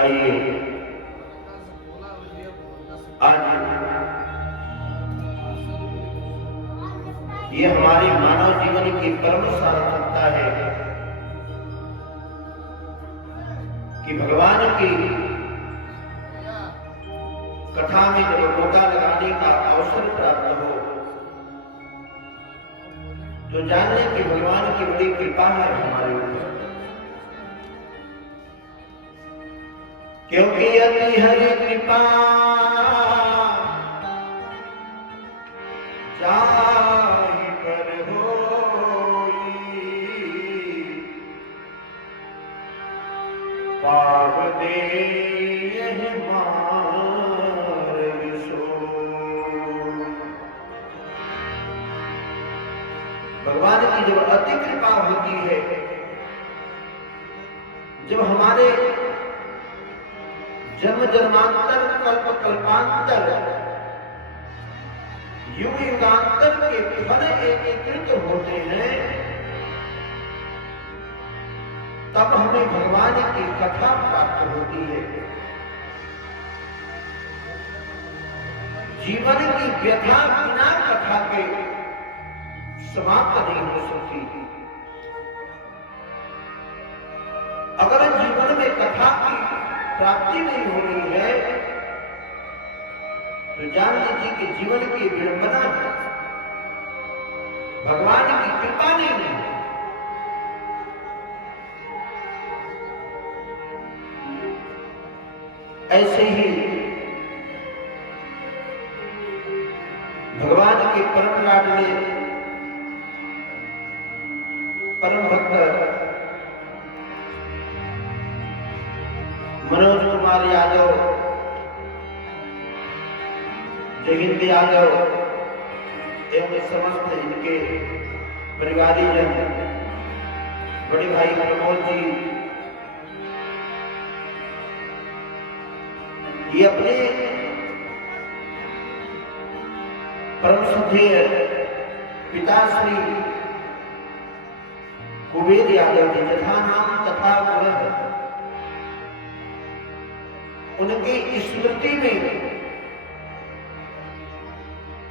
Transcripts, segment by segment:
आइए आज ये हमारे मानव जीवन की परम सार्थकता है कि भगवान की कथा में जब गोता लगाने का अवसर प्राप्त हो तो जानने कि भगवान की बड़ी कृपा है हमारे ऊपर, क्योंकि अति हरि कृपा जाहि पर होई, पाप देह मार्ग सोई। भगवान की जब अति कृपा होती है, जब हमारे जन्म जन्मांतर कल्प कल्पांतर युग युगांतर के फल एकीकृत होते हैं, तब हमें भगवान की कथा प्राप्त होती है। जीवन की व्यथा बिना कथा के समाप्त नहीं हो सकती। अगर जीवन में कथा की प्राप्ति नहीं हो रही है तो जान लीजिए कि जीवन की विडंबना है, भगवान की कृपा नहीं है। ऐसे ही भगवान के परम लाडले परम भक्त मनोज कुमार यादव, जयहिंद यादव एवं समस्त इनके परिवारीजन, बड़े भाई प्रमोद जी, ये अपने परम श्रद्धेय पिता श्री कुबेर यादव जी, जथा नाम तथा गुण, उनकी स्मृति में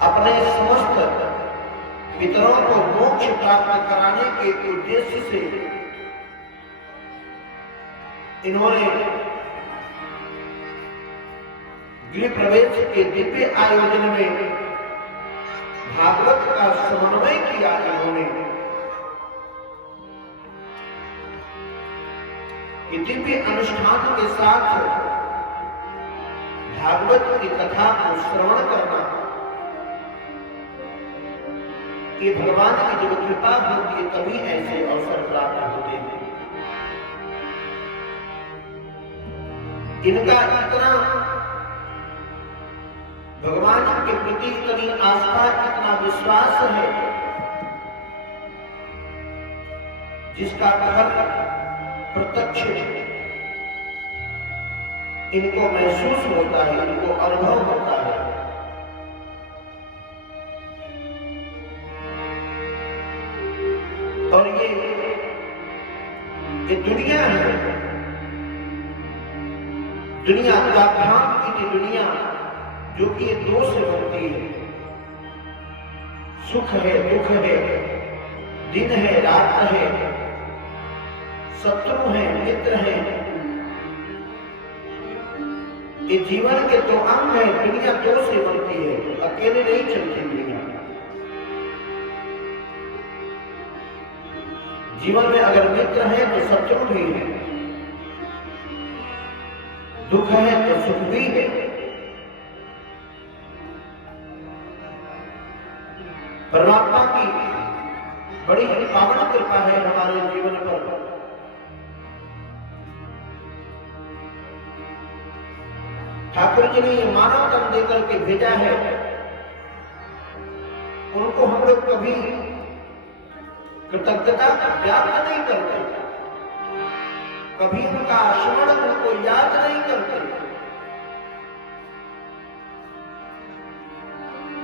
अपने समस्त पितरों को मोक्ष प्राप्त कराने के उद्देश्य से इन्होंने गृह प्रवेश के दिव्य आयोजन में भागवत का समन्वय किया। इन्होंने दिव्य अनुष्ठान के साथ भागवत की कथा को श्रवण करना, ये भगवान की जब कृपा होती है तभी ऐसे अवसर प्राप्त होते हैं। इनका इतना भगवान के प्रति इतनी आस्था, इतना विश्वास है, जिसका फल प्रत्यक्ष इनको महसूस होता है, इनको अनुभव होता है। और ये दुनिया है, दुनिया व्याख्यान की दुनिया जो कि ये दो से बनती है। सुख है, दुख है, दिन है, रात है, शत्रु है, मित्र है। ये जीवन के दो अंग है, दुनिया दो से बनती है, अकेले नहीं चलती दुनिया। जीवन में अगर मित्र है तो शत्रु भी है, दुख है तो सुख भी है। परमात्मा की बड़ी पावन कृपा है हमारे जीवन पर। ठाकुर जी ने ये मानव तन देकर के भेजा है, उनको हम लोग कभी कृतज्ञता व्यक्त नहीं करते, कभी उनका स्मरण उनको याद नहीं करते।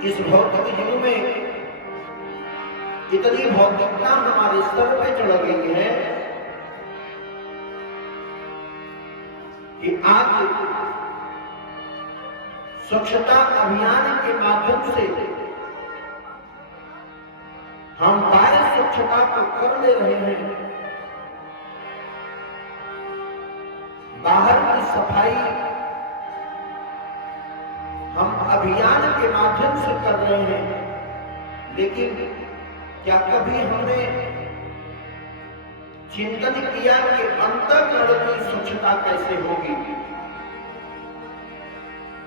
इस भौतिक युग में इतनी भौतिकता हमारे सर पे चढ़ गई है कि आज स्वच्छता अभियान के माध्यम से हम बाह्य स्वच्छता को कर ले रहे हैं, बाहर की सफाई हम अभियान के माध्यम से कर रहे हैं, लेकिन क्या कभी हमने चिंतन किया कि अंतःकरण की स्वच्छता कैसे होगी?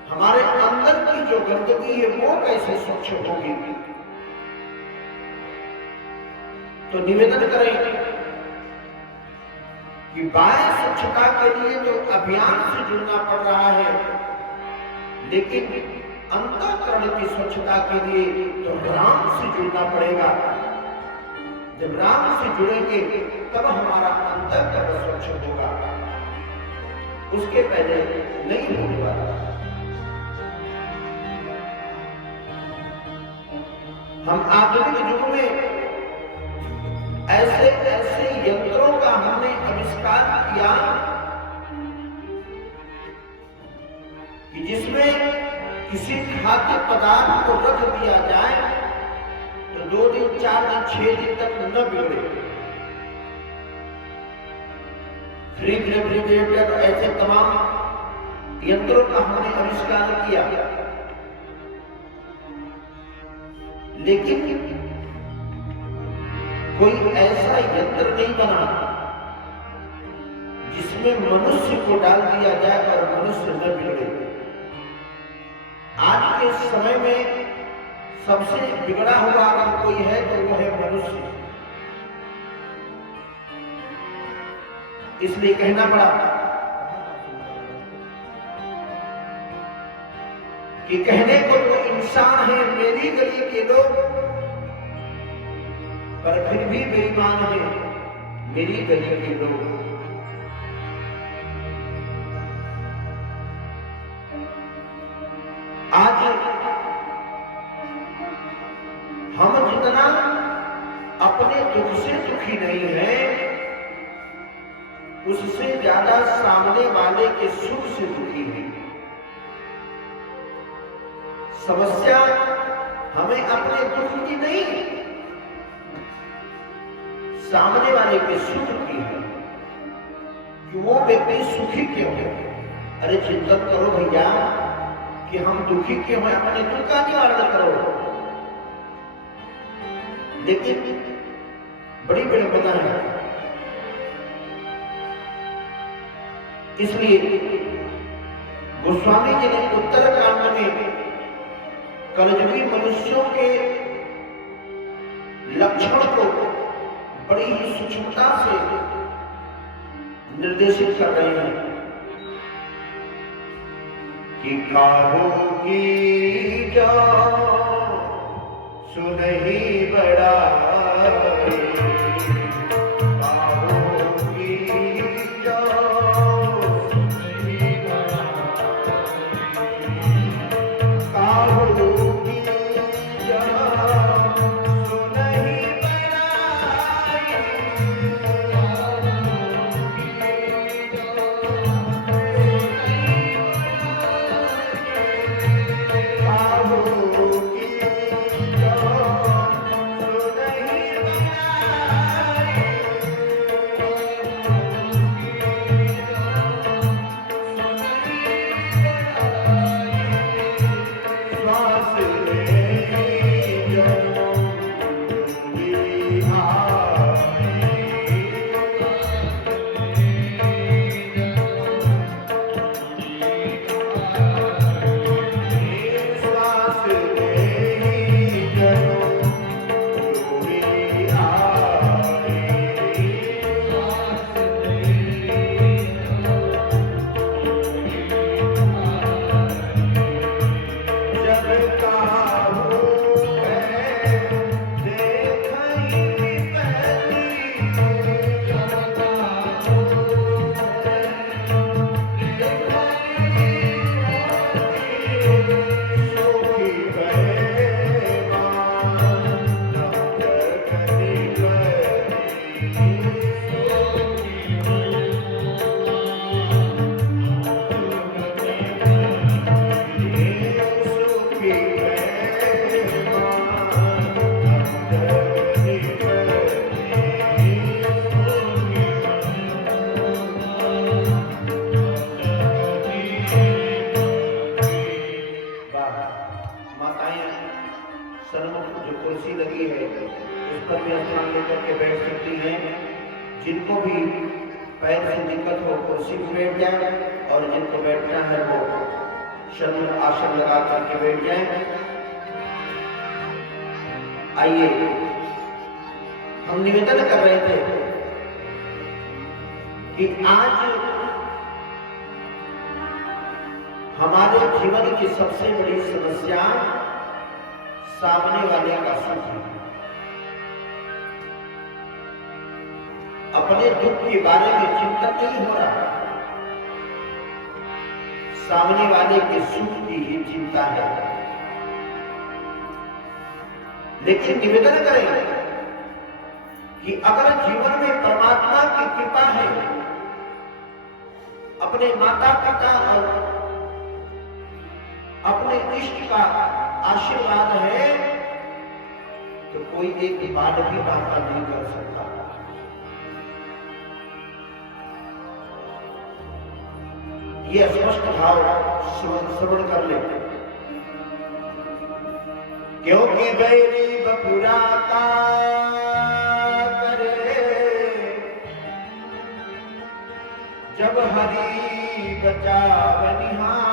हमारे अंदर की जो गंदगी है वो कैसे स्वच्छ होगी? तो निवेदन करें कि बाह्य स्वच्छता के लिए तो अभियान से जुड़ना पड़ रहा है, लेकिन अंतःकरण की स्वच्छता के लिए तो राम से जुड़ना पड़ेगा। जब राम से जुड़ेंगे तब हमारा अंतःकरण स्वच्छ होगा, उसके पहले नहीं होगा। हम आधुनिक युग में ऐसे ऐसे यंत्रों का हमने आविष्कार किया कि जिसमें किसी खाद्य पदार्थ को रख दिया जाए तो 2 दिन 4 दिन 6 दिन तक न बिगड़े। फ्रिज, रेफ्रिजरेटर, ऐसे तमाम यंत्रों का हमने आविष्कार किया, लेकिन कोई ऐसा यंत्र नहीं बना जिसमें मनुष्य को डाल दिया जाए और मनुष्य न बिगड़े। आज के समय में सबसे बिगड़ा हुआ अगर कोई है तो वो है मनुष्य। इसलिए कहना पड़ा कि कहने को तो इंसान है मेरी गली के लोग, पर फिर भी बेईमान है मेरी गली के लोग। आज हम जितना अपने दुख से दुखी नहीं है, उससे ज्यादा सामने वाले के सुख से दुखी है। समस्या हमें अपने दुख की नहीं, सामने वाले के सुख की है कि वो व्यक्ति सुखी क्यों है। अरे चिंतन करो भैया कि हम दुखी क्यों हैं, अपने दुख का निवारण करो। लेकिन बड़ी विडंबना है। इसलिए गोस्वामी जी ने उत्तरकांड में कलयुगी मनुष्यों के लक्षण को बड़ी ही सूक्ष्मता से निर्देशित कर रहे हैं कि काहो की जो सुनहि बड़ा जिनको भी पैर से दिक्कत हो कुर्सी पर बैठ जाए और जिनको बैठना है वो शरीर आसन लगा करके बैठ जाए। आइए, हम निवेदन कर रहे थे कि आज हमारे जीवन की सबसे बड़ी समस्या सामने वाले का सुख है। अपने दुख के बारे में चिंतन नहीं हो रहा, सामने वाले के सुख की ही चिंता है। लेकिन निवेदन करें कि अगर जीवन में परमात्मा की कृपा है, अपने माता पिता और अपने इष्ट का आशीर्वाद है, तो कोई एक बात भी बाका नहीं कर सकता। ये स्पष्ट भाव श्रवण कर ले। क्योंकि बैरी बपुराता करे जब हरि बचावनिहार,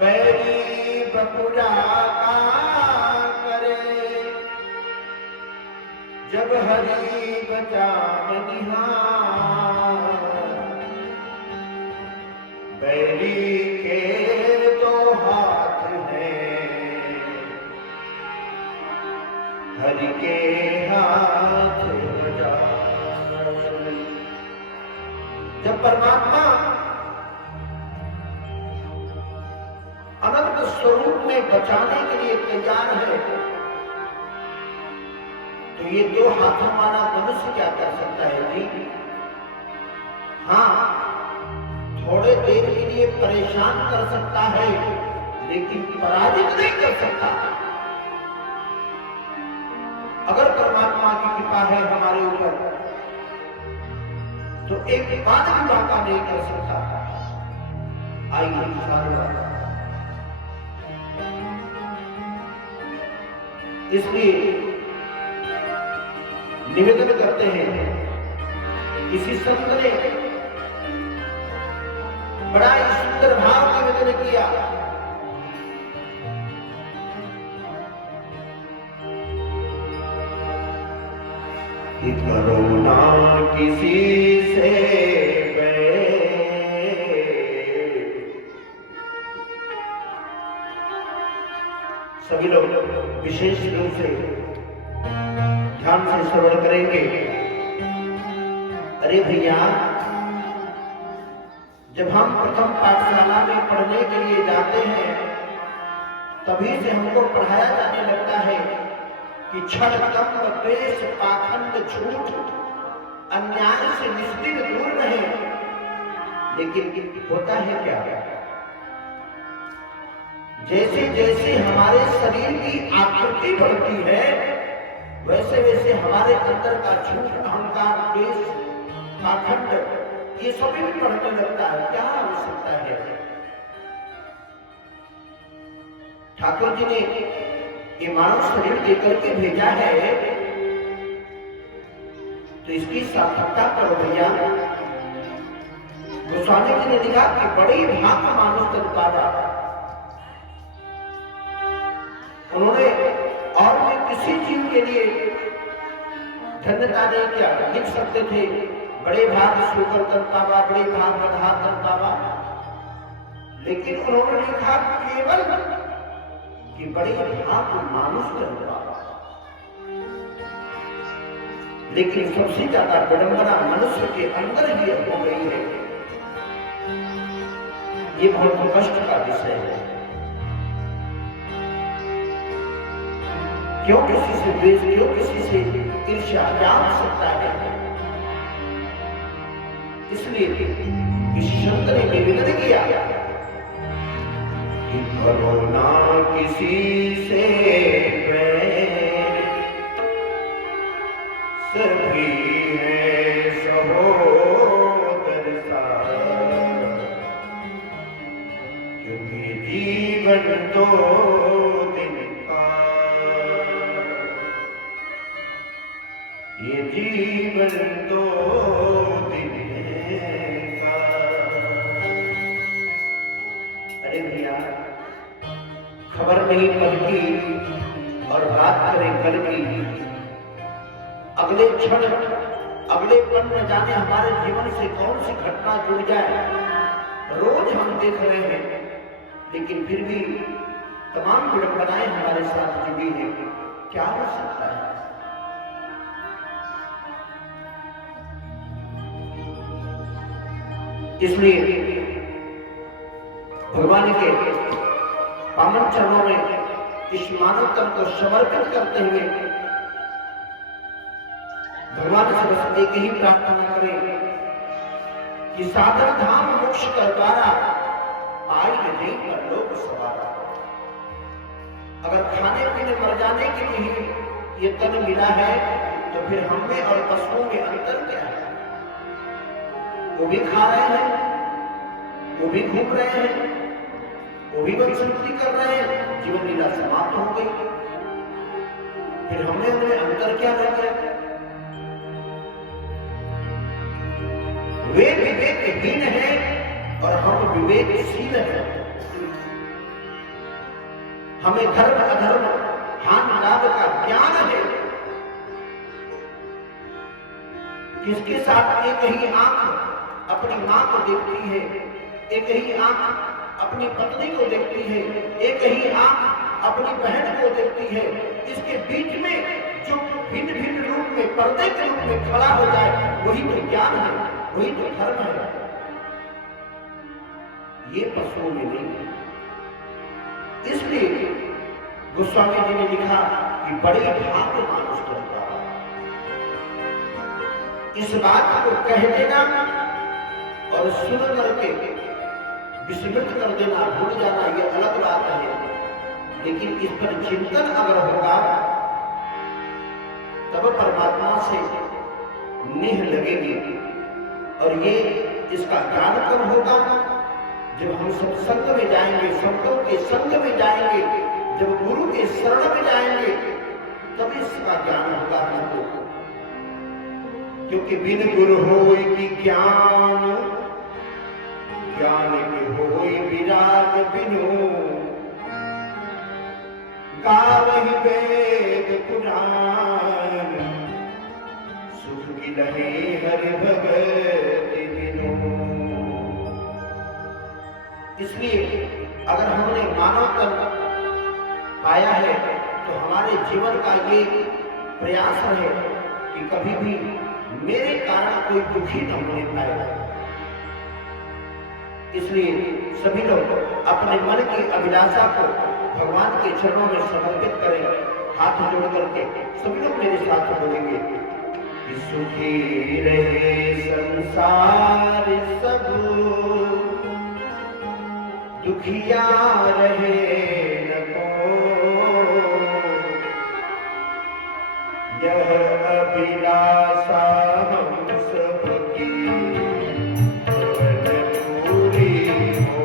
बैरी बपुराता करे जब हरि बचावनिहार, बैरी के तो हाथ है हरि के हाथ बजा। जब परमात्मा अनंत स्वरूप में बचाने के लिए तैयार है, तो ये दो हाथों वाला मनुष्य क्या कर सकता है जी? हाँ, थोड़े देर के लिए परेशान कर सकता है, लेकिन पराजित नहीं कर सकता। अगर परमात्मा की कृपा है हमारे ऊपर, तो एक बात भी बाका नहीं कर सकता। आइए साधुवाद। इसलिए निवेदन करते हैं, किसी संत ने बड़ा ही सुंदर भाव निवेदन किया। कि करुणा किसी से सभी लोग विशेष रूप से ध्यान से श्रवण करेंगे। अरे भैया, जब हम प्रथम पाठशाला में पढ़ने के लिए जाते हैं, तभी से हमको पढ़ाया जाने लगता है कि छल कपट द्वेष पाखंड झूठ अन्याय से निश्चित दूर रहे। लेकिन होता है क्या? जैसे जैसे हमारे शरीर की आकृति बढ़ती है, वैसे वैसे हमारे अंदर का झूठ अहंकार द्वेष पाखंड ये सभी भी बढ़ने लगता है। क्या आवश्यकता है? ठाकुर जी ने ये मानव शरीर देकर के भेजा है, तो इसकी सार्थकता करो भैया। गोस्वामी जी ने लिखा कि बड़ी भाग मानुष तन पावा। उन्होंने और भी किसी चीज के लिए धन्यता नहीं किया। लिख सकते थे बड़े भाग शुकर तन पावा, बड़े भाग बधा तन पावा, लेकिन उन्होंने लिखा केवल कि बड़े भाग मानुष तन पावा। लेकिन सबसे ज्यादा विडंबना मनुष्य के अंदर ही हो गई है। ये बहुत कष्ट का विषय है। क्यों किसी से द्वेष, क्यों किसी से ईर्ष्या, क्या हो सकता है? इसलिए इस संत ने निवेदन किया कि करो ना किसी से बैर, सभी है सहोदर साथ, क्योंकि जीवन तो दिन का बल्कि अगले क्षण अगले पल न जाने हमारे जीवन से कौन सी घटना जुड़ जाए। रोज हम देख रहे हैं, लेकिन फिर भी तमाम विडंबनाएं हमारे साथ जुड़ी हैं। क्या हो सकता है? इसलिए भगवान के पावन चरणों में इस मानव तन को समर्पित करते हुए भगवान से बस एक ही प्रार्थना करें कि साधन धाम मोक्ष कर द्वारा पाई नहीं पर लोक सवारा। अगर खाने पीने मर जाने के लिए ये तन मिला है तो फिर हम में और पशुओं में अंतर क्या है? वो भी खा रहे हैं, वो भी घूम रहे हैं, वो भी वंशवृद्धि कर रहे हैं, जीवन लीला समाप्त हो गई, फिर हमें उनमें अंतर क्या रह गया? वे विवेकहीन हैं और हम विवेकशील हैं। हमें धर्म अधर्म हान लाभ का ज्ञान है। किसके साथ एक ही आंख अपनी मां को देखती है, एक ही आंख अपनी पत्नी को देखती है, एक ही आंख अपनी बहन को देखती है। इसके बीच में जो भिन्न भिन्न रूप में पर्दे के रूप में खड़ा हो जाए, वही तो ज्ञान है, वही तो धर्म है। ये पशुओं में नहीं है। इसलिए गोस्वामी जी ने लिखा कि बड़े भाग्य मानुष करता। इस बात को कह देना और सुन करके विस्मृत कर देना, भूल जाना, ये अलग बात है। लेकिन इस पर चिंतन अगर होगा तब परमात्मा से नेह लगेगी। और ये इसका ज्ञान कब होगा? जब हम सत्संग में जाएंगे, संतों के संग में जाएंगे, जब गुरु के शरण में जाएंगे, तब इसका ज्ञान होगा हमको। क्योंकि बिन गुरु होई की ज्ञान, ज्ञान के होई विराग बिनु, गावहि वेद पुराण, सुख की लहे हरि भगति बिनु। इसलिए अगर हमने मानव तन पाया है तो हमारे जीवन का ये प्रयास है कि कभी भी मेरे कारण कोई दुखी न होने पाए। इसलिए सभी लोग अपने मन की अभिलाषा को भगवान के चरणों में समर्पित करें। हाथ जोड़ करके सभी लोग मेरे साथ बोलेंगे कि सुखी रहे संसार सब, दुखिया रहे न को, यह अभिलाषा हम सबकी पूरी हो,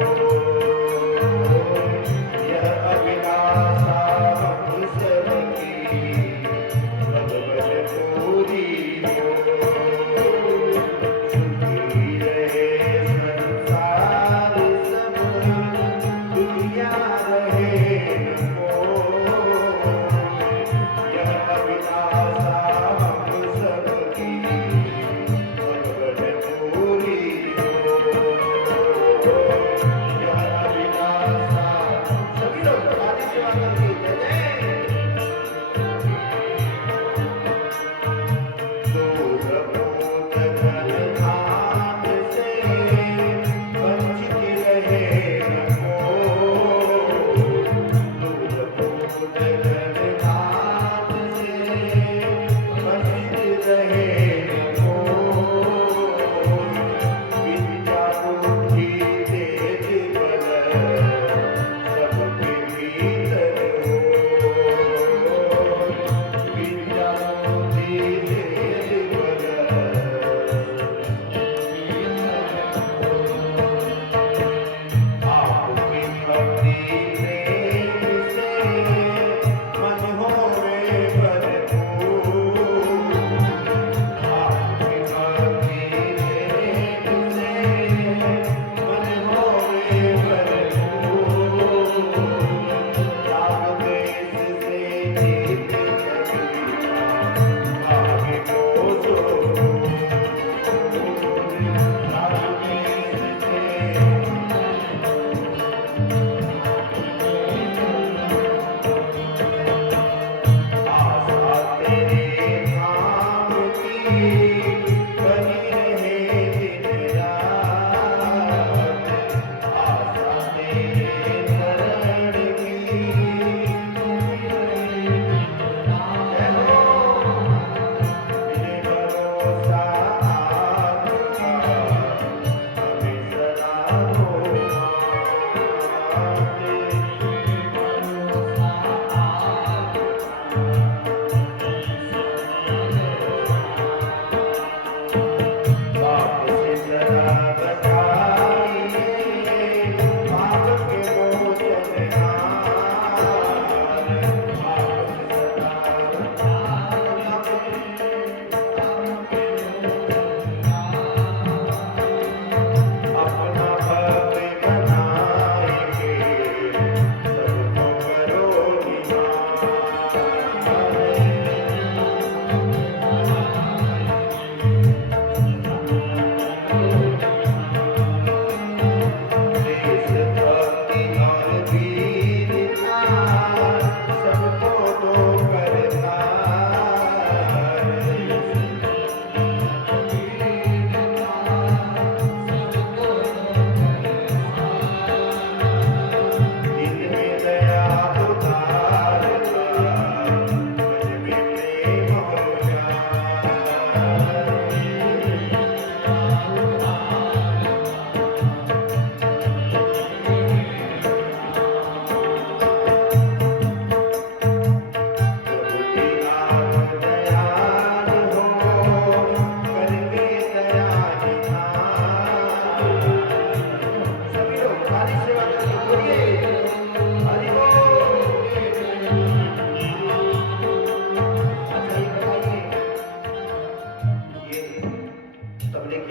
यह अभिलाषा हम सबकी पूरी हो। सुखी रहे संसार सब, दुखिया रहे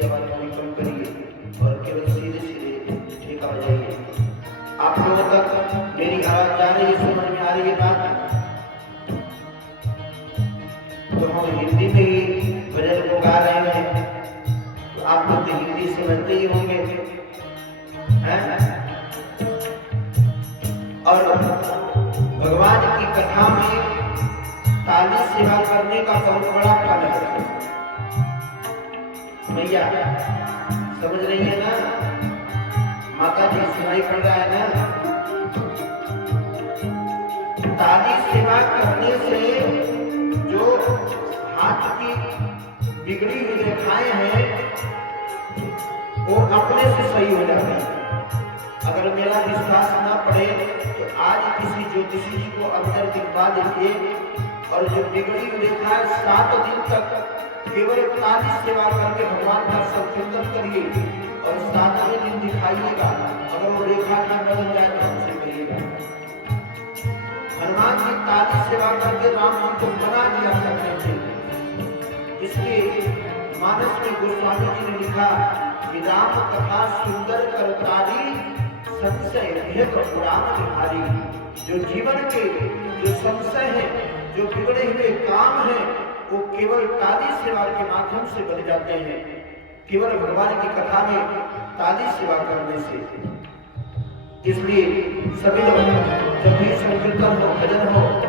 आवाज थोड़ी कम करिए और केवल सीधे सीधे ठेका बजाइए। आप लोगों तक मेरी आवाज जा रही है, समझ में आ रही है बात? तो हम हिंदी में ही भजन को गा रहे हैं, तो आप लोग तो हिंदी समझते ही होंगे, हैं? और भगवान की कथा में ताली सेवा करने का बहुत बड़ा फल है। भैया समझ रही है ना? माता जी सुनाई पड़ रहा है ना? ताली सेवा करने से जो हाथ की बिगड़ी हुई रेखाएं हैं वो अपने से सही हो जाती है। अगर मेरा विश्वास ना पड़े तो आज किसी ज्योतिषी जी को अंदर दिखवा दीजिए और जो बिगड़ी हुई रेखा है 7 दिन तक केवल ताली सेवा करके भगवान का संकीर्तन करिए और 7वें दिन दिखाइएगा। अगर वो रेखा ना बदल जाए तो हमसे करिएगा। हनुमान जी ताली सेवा करके राम जी को मना दिया करते थे। इसलिए मानस में गोस्वामी जी ने लिखा कि राम कथा सुंदर करतारी संशय भेद पुराण बिहारी। जो जीवन के जो संशय है, जो बिगड़े हुए काम है, वो केवल ताली सेवा के माध्यम से बन जाते हैं, केवल भगवान की कथा में ताली सेवा करने से। इसलिए सभी लोग जब भी संकीर्तन हो, भजन हो, तो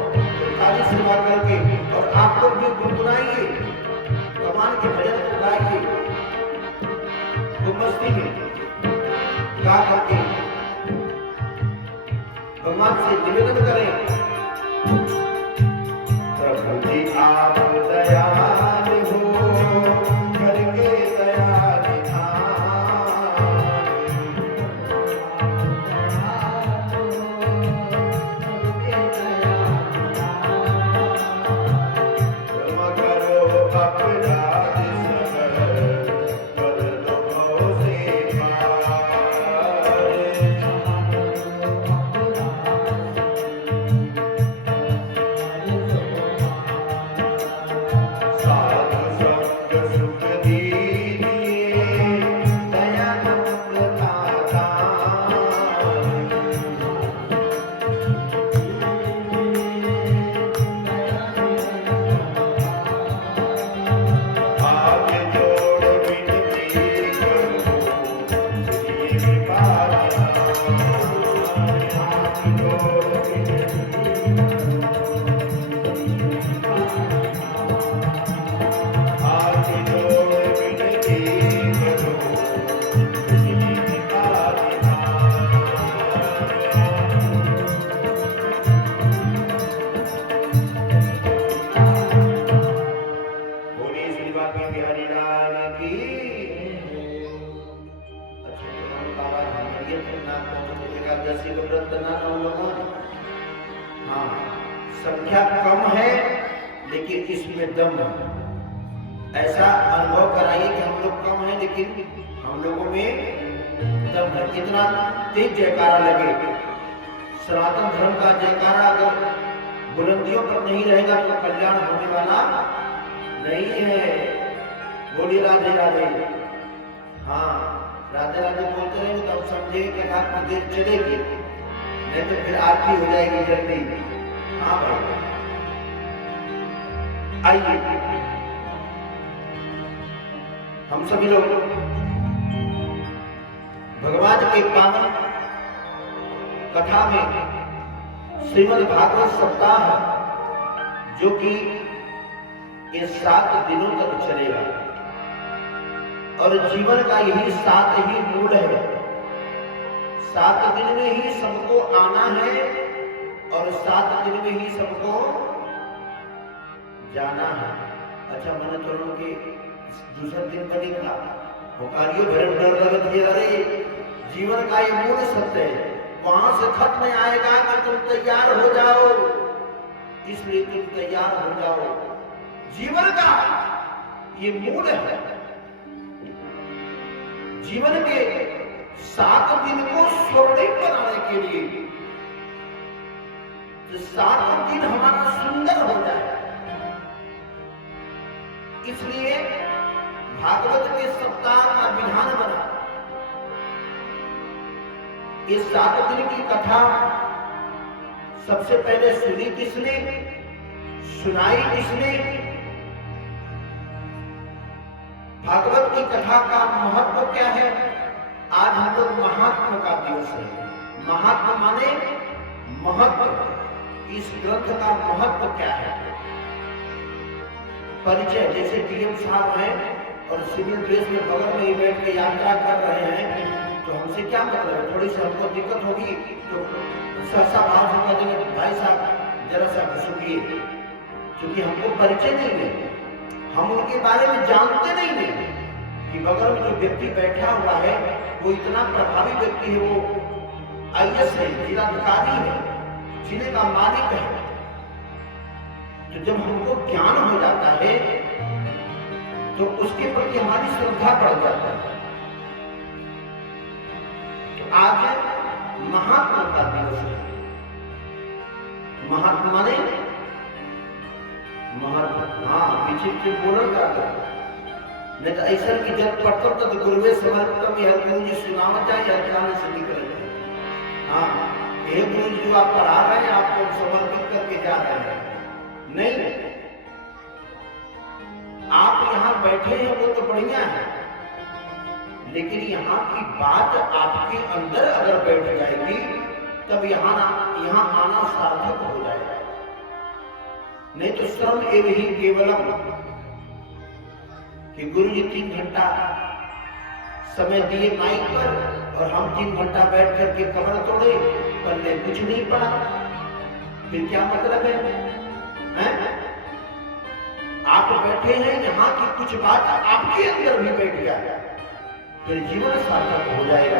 ताली सेवा करके और आप लोग भी गुनगुनाइए, भगवान के भजन को गाइए, खूब मस्ती में गा करके भगवान से निवेदन करें, प्रभु जी आप दयाल हो, करके दया संख्या कम है लेकिन इसमें दम है। ऐसा अनुभव कराइए कि हम लोग कम है लेकिन हम लोगों में दम है। कितना तेज जयकारा लगे। सनातन धर्म का जयकारा अगर बुलंदियों पर नहीं रहेगा तो कल्याण होने वाला नहीं है। बोलिए राधे राधे। हाँ, राधे राधे बोलते रहेंगे तो हम समझे कि आपकी देर चलेगी, नहीं तो फिर आरती हो जाएगी जल्दी। हाँ भाई, आइए हम सभी लोग भगवान के पावन कथा में श्रीमद् भागवत सप्ताह जो कि ये 7 दिनों तक चलेगा और जीवन का यही 7 ही मूल है। 7 दिन में ही सबको आना है और 7 दिन में ही सबको जाना है। अच्छा, मैंने तो लोगों के दूसरा दिन का लिखा होकारियों भरम डर लगत है। अरे जीवन का ये मूल सत्य है, वहां से खत्म आएगा कि तुम तैयार हो जाओ, इसलिए तुम तैयार हो जाओ। जीवन का ये मूल है। जीवन के 7 दिन को स्वर्णिम बनाने के लिए, जो 7 दिन हमारा सुंदर हो जाए, इसलिए भागवत के सप्ताह का विधान बना। इस 7 दिन की कथा सबसे पहले सुनी किसने, सुनाई किसने? भागवत की कथा का महत्व क्या है? आज हम लोग महात्मा का दिवस है। महात्मा माने महत्व। इस ग्रंथ का महत्व क्या है? परिचय, जैसे डीएम साहब हैं और सिविल ड्रेस में बगल में ही बैठ के यात्रा कर रहे हैं, तो हमसे क्या मतलब है? थोड़ी सी हमको दिक्कत होगी तो सहसा भाव से कह देंगे भाई साहब जरा सा घुसूंगी, क्योंकि हमको परिचय नहीं है, हम उनके बारे में जानते नहीं है कि बगल में जो व्यक्ति बैठा हुआ है वो इतना प्रभावी व्यक्ति है, वो आईएएस है, जिलाधिकारी है, जिले का मालिक है। तो जब हमको ज्ञान हो जाता है तो उसके प्रति हमारी श्रद्धा बढ़ जाता है। तो आज महात्मा का दिवस है। महात्मा ने महात्मा, हाँ पीछे से बोलना चाहता नहीं तो ऐसा की जब पढ़ता तो गुरुवे समर्पितम यह गुरु जी सुनावत जाए यह ध्यान से निकल जाए। हाँ ये गुरु जी जो आप पढ़ा रहे हैं आपको समर्पित करके जा रहे हैं, नहीं आप यहां बैठे हैं वो तो बढ़िया है, लेकिन यहाँ की बात आपके अंदर अगर बैठ जाएगी तब यहाँ आना सार्थक हो जाएगा। नहीं तो श्रम एवं ही केवलम कि गुरु जी 3 घंटा समय दिए माइक पर और हम 3 घंटा बैठ करके कमर तोड़े, पल्ले कुछ नहीं पड़ा, फिर क्या मतलब है? आप बैठे हैं, यहाँ की कुछ बात आपके अंदर भी बैठ गया, फिर जीवन सार्थक हो जाएगा।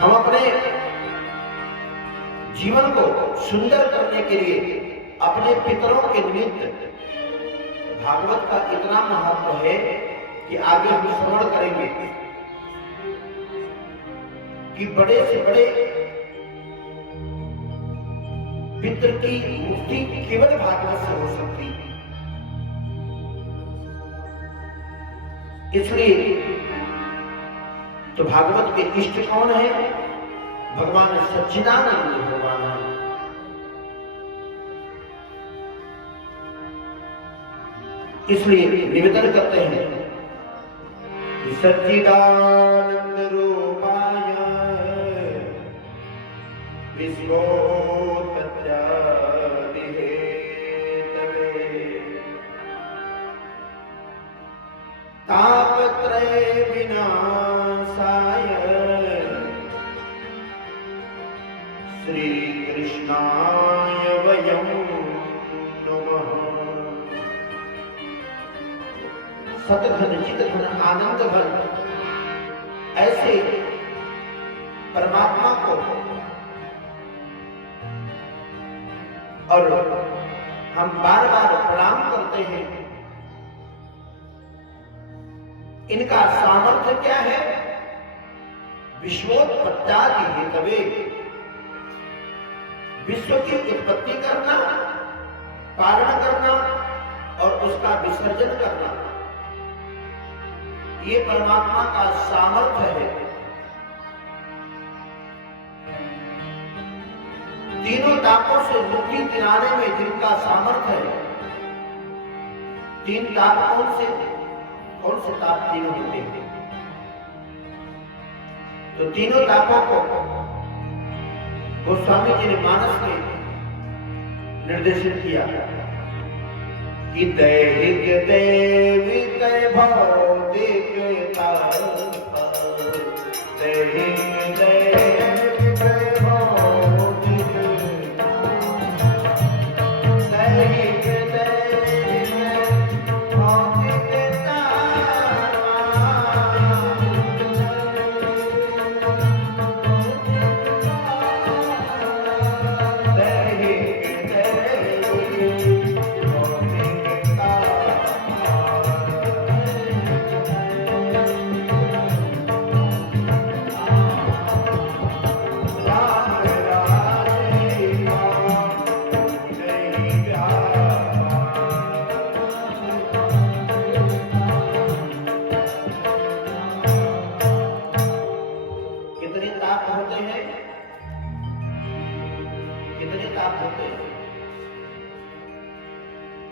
हम अपने जीवन को सुंदर करने के लिए अपने पितरों के निमित्त भागवत का इतना महत्व है कि आगे हम श्रवण करेंगे कि बड़े से बड़े पितर की मुक्ति केवल भागवत से हो सकती है। इसलिए तो भागवत के इष्ट कौन है? भगवान सच्चिदानंद भगवान है। इसलिए निवेदन करते हैं कि सच्चिदानंद रूपाय विश्वोत्पत्त्यादिहेतवे तापत्रय विनाशाय श्री कृष्णाय वयं नमः। सतघन चितघन आनंद घन ऐसे परमात्मा को और हम बार बार प्रणाम करते हैं। इनका सामर्थ्य क्या है? विश्वोत्पत्त्यादिहेतवे, विश्व की उत्पत्ति करना, पालन करना और उसका विसर्जन करना, ये परमात्मा का सामर्थ्य है। तीनों तापों से मुक्ति दिलाने में जिनका सामर्थ्य है, 3 ताप कौन से ताप तीनों होते हैं? तो तीनों तापों को गोस्वामी जी ने मानस में निर्देशित किया कि दैहिक दैविक भौतिक ताप, दैहिक दैविक भौतिक, दैहिक दैविक भौतिक ताप, दैहिक दैविक भौतिक ताप।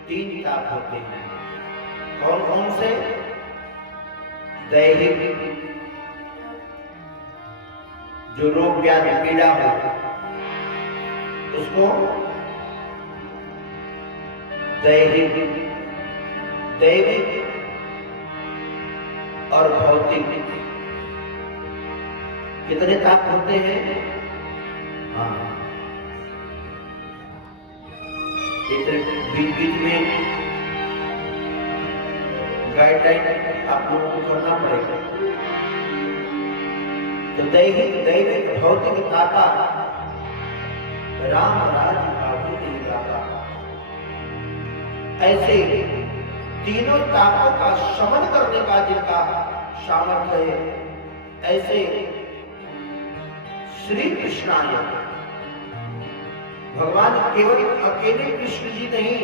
तीन ताप होते हैं। कौन कौन से? दैहिक, जो रोग व्याधि पीड़ा हो उसको दैहिक, दैविक और भौतिक, कितने ताप होते हैं? हाँ, बीच बीच में गाइडलाइन आप लोगों को करना पड़ेगा। तो दैहिक, दैविक, भौतिक तापा राम राज बाबू नहीं गाता। ऐसे तीनों तापों का शमन करने का जिनका सामर्थ्य है, ऐसे श्री कृष्णाय, भगवान केवल अकेले कृष्ण जी नहीं,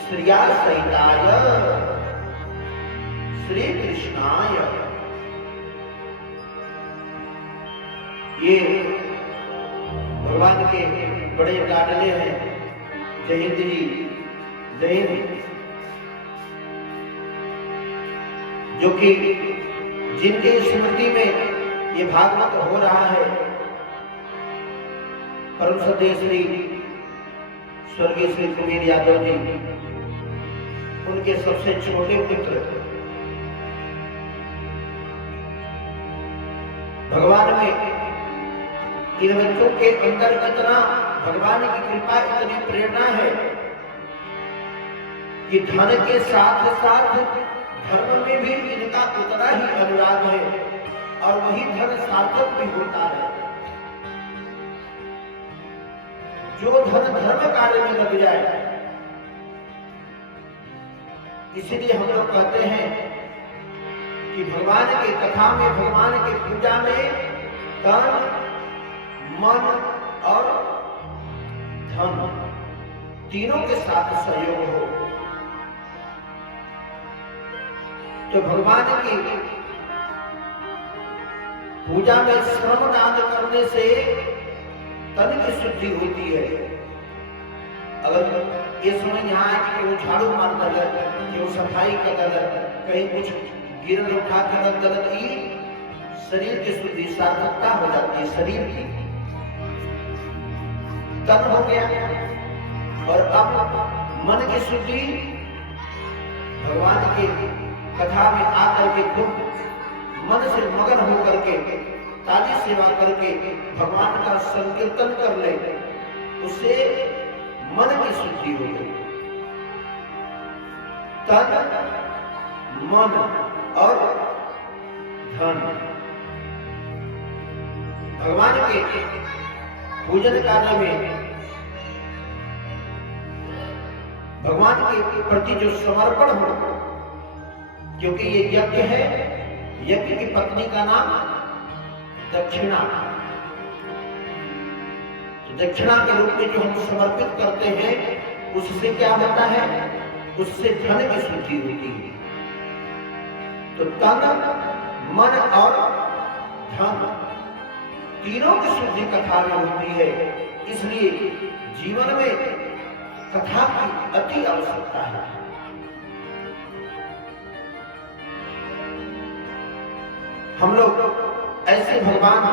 श्रिया सहिताय श्री कृष्णाय, ये भगवान के बड़े लाडले हैं। जयंत जी, जयंत, जो कि जिनके स्मृति में ये भागवत हो रहा है, परम सत्य श्री स्वर्गीय श्री कुबेर यादव जी, उनके सबसे छोटे पुत्र भगवान में, इन बच्चों के अंदर इतना भगवान की कृपा, इतनी प्रेरणा है कि धन के साथ साथ धर्म में भी इनका उतना ही अनुराग है और वही धन सार्थक भी होता है। जो धन धर्म कार्य में लग जाए, इसलिए हम लोग कहते हैं कि भगवान की कथा में, भगवान की पूजा में तन, मन और धन तीनों के साथ सहयोग हो। तो भगवान की पूजा में श्रम दान करने से तन की शुद्धि होती है। अगर ये समय यहाँ है कि वो झाड़ू मार दलत, कि वो सफाई का दलत, कहीं कुछ गिरल उठा कर दलत, ही शरीर की शुद्धि सार्थकता हो जाती है। शरीर की तन हो गया और अब मन की शुद्धि भगवान की कथा में आकर के खुद मन से मगन होकर के ताली सेवा करके भगवान का संकीर्तन कर ले, उससे मन की शुद्धि हो गई। तन, मन और धन भगवान के पूजन कार्य में भगवान के प्रति जो समर्पण हो, क्योंकि ये यज्ञ है, यज्ञ की पत्नी का नाम दक्षिणा। तो दक्षिणा के रूप में जो हम समर्पित करते हैं, उससे क्या होता है? उससे धन की शुद्धि होती है। तो तन, मन और धन तीनों की शुद्धि कथा में होती है। इसलिए जीवन में कथा की अति आवश्यकता है। हम लोग ऐसे भगवान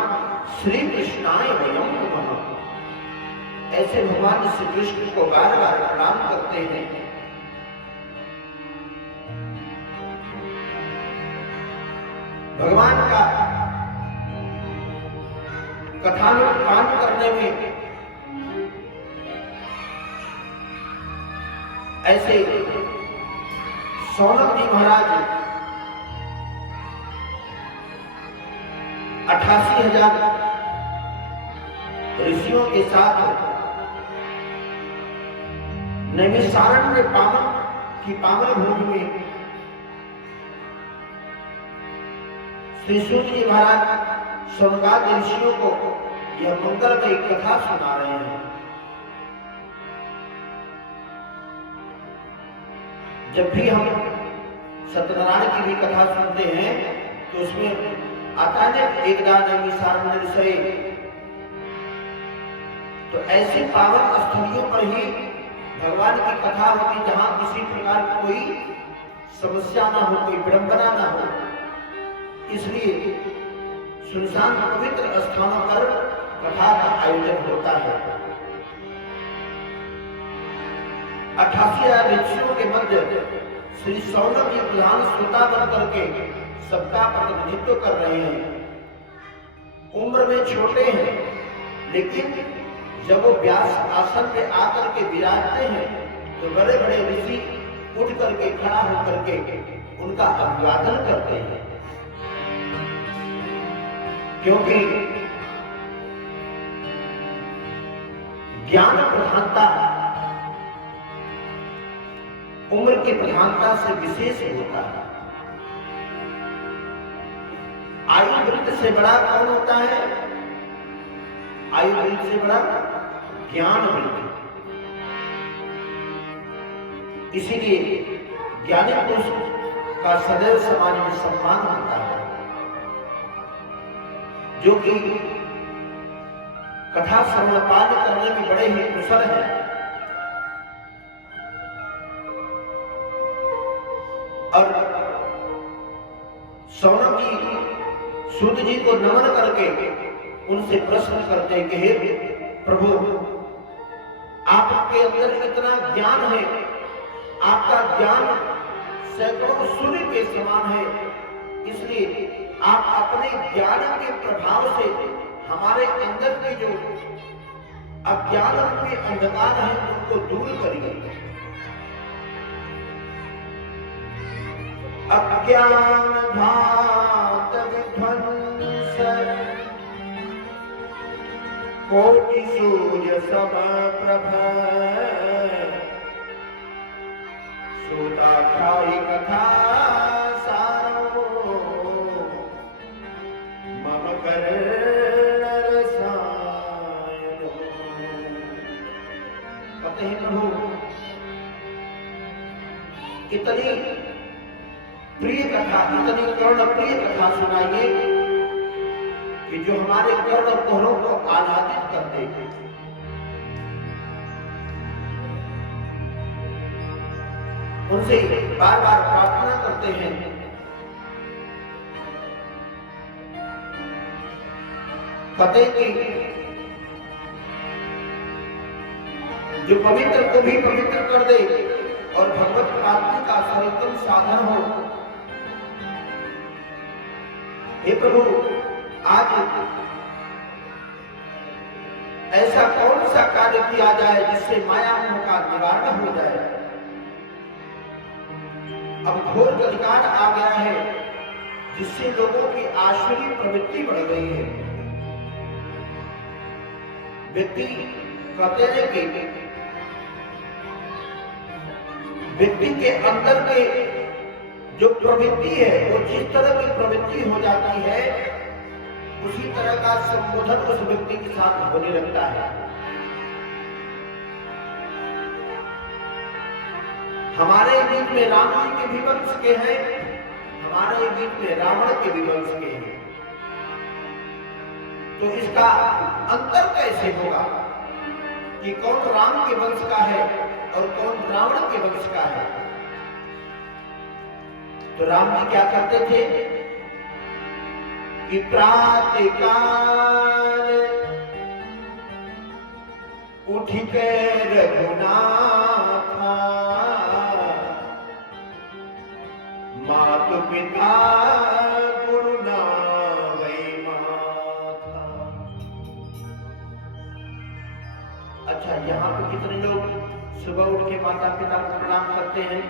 श्री कृष्णाय वयं नमः, ऐसे भगवान श्री कृष्ण को बार बार प्रणाम करते हैं। भगवान का कथा में पाठ करने में ऐसे सौनक जी महाराज 88,000 ऋषियों के साथ नैमिषारण्य में पावन भूमि में श्री सूत जी महाराज सौनकादि ऋषियों को यह मंगलमयी कथा सुना रहे हैं। जब भी हम सत्यनारायण की भी कथा सुनते हैं तो उसमें आता है एकदा नैमिषारण्य ऋषि, तो ऐसी पावन स्थलियों पर ही भगवान की कथा होती जहां किसी प्रकार की कोई समस्या ना हो, कोई विडंबना ना हो, इसलिए सुनसान पवित्र स्थानों पर कथा का आयोजन होता है। 88 ऋषियों के मध्य श्री सौनक जी प्रधान श्रोता बन करके सबका प्रतिनिधित्व कर रहे हैं। उम्र में छोटे हैं, लेकिन जब वो व्यास आसन पे आकर के विराजते हैं तो बड़े बड़े ऋषि उठ करके खड़ा होकर के उनका अभिवादन करते हैं, क्योंकि ज्ञान प्रधानता उम्र की प्रधानता से विशेष होता है। आयु वृद्ध से बड़ा कौन होता है? आयु वृद्ध से बड़ा ज्ञान वृद्ध। इसीलिए ज्ञानी पुरुष का सदैव समाज में सम्मान होता है, जो कि कथा श्रवणपाठ करने में बड़े ही कुशल हैं और सौनक जी सूत जी को नमन करके उनसे प्रश्न करते हैं कि हे प्रभु, आपके अंदर इतना ज्ञान है, आपका ज्ञान सैकड़ों सूर्य के समान है, इसलिए आप अपने ज्ञान के प्रभाव से हमारे अंदर के जो अज्ञान रूपी अंधकार है उनको दूर करिए। अज्ञान धात विध्वंस कोटि सूर्य समप्रभ सूताख्यायी कथा सारो मम कर्ण रसायन। कहते हैं प्रभु, इतनी प्रिय कथा, इतनी कर्ण प्रिय कथा सुनाइए कि जो हमारे कर्ण कोहरों को आह्लादित कर दे। उनसे बार बार प्रार्थना करते हैं, कहते कि जो पवित्र को भी पवित्र कर दे और भगवत प्राप्ति का सर्वोत्तम साधन हो। हे प्रभु, आज ऐसा कौन सा कार्य किया जाए जिससे माया मोह का निवारण हो जाए। अब घोर कलिकाल आ गया है, जिससे लोगों की आसुरी प्रवृत्ति बढ़ गई है। व्यक्ति कहते हैं कि व्यक्ति के अंदर के जो प्रवृत्ति है वो जिस तरह की प्रवृत्ति हो जाती है उसी तरह का संबोधन उस व्यक्ति के साथ होने लगता है। हमारे बीच में राम जी के भी वंश के हैं, हमारे बीच में रावण के भी वंश के हैं, तो इसका अंतर कैसे होगा कि कौन राम के वंश का है और कौन रावण के वंश का है। तो राम जी क्या करते थे कि प्रातःकाल उठ के रघुनाथा मातु पिता गुरु नावै माथा। अच्छा, यहाँ पे कितने लोग सुबह उठ के माता पिता को प्रणाम करते हैं?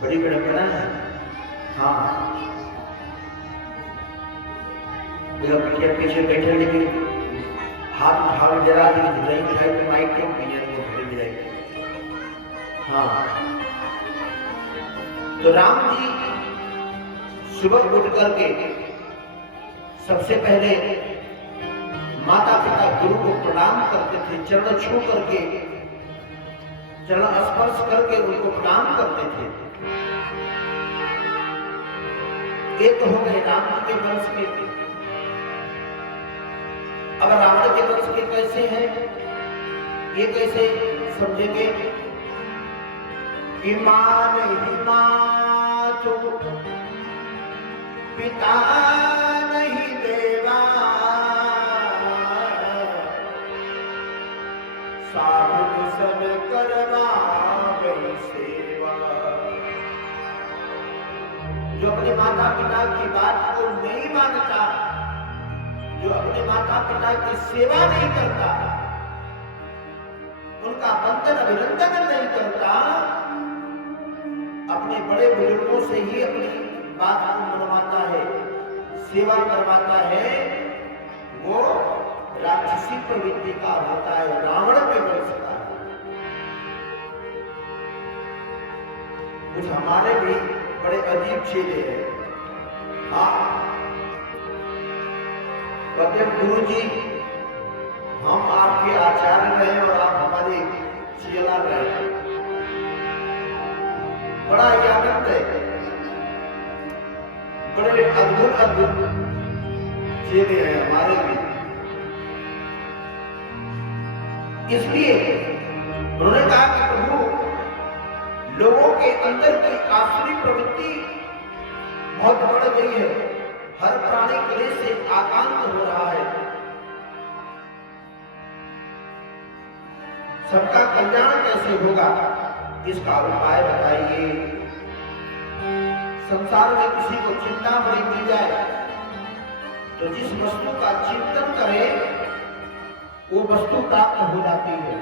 बड़ी विडंबना है। हाँ, पीछे बैठे लेकिन हाथ उठावे जरा जुलाई उठाए तो माइक क्यों घर में जाएगी। हाँ, तो राम जी सुबह उठ करके सबसे पहले माता पिता गुरु को प्रणाम करते थे, चरण छू करके, चरण स्पर्श करके उनको प्रणाम करते थे। एक हो गए राम जी के वंश के। अब रावण के वंश के कैसे हैं? ये कैसे समझेंगे कि मां नहीं मातु, पिता नहीं देवा, साधु सन करवा गई सेवा। जो अपने माता पिता की बात को नहीं मानता, जो अपने माता पिता की सेवा नहीं करता, उनका वंदन अभिनंदन नहीं करता, अपने बड़े बुजुर्गों से ही अपनी बात को मनवाता है, सेवा करवाता है, वो राक्षसी प्रवृत्ति का होता है, रावण पे बन सकता है। कुछ हमारे भी बड़े अजीब चेले हैं। हाँ, कहते गुरु जी हम आपके आचार्य रहे और आप हमारे चेला रहे, बड़ा ही आनंद है। बड़े अद्भुत अद्भुत चेले हैं हमारे भी। इसलिए उन्होंने कहा कि प्रभु, लोगों के अंदर की आसुरी प्रवृत्ति बहुत बढ़ गई है, हर प्राणी क्लेश से आकांत हो रहा है, सबका कल्याण कैसे होगा, इसका उपाय बताइए। संसार में किसी को चिंता बड़ी दी जाए तो जिस वस्तु का चिंतन करे वो वस्तु प्राप्त हो जाती है।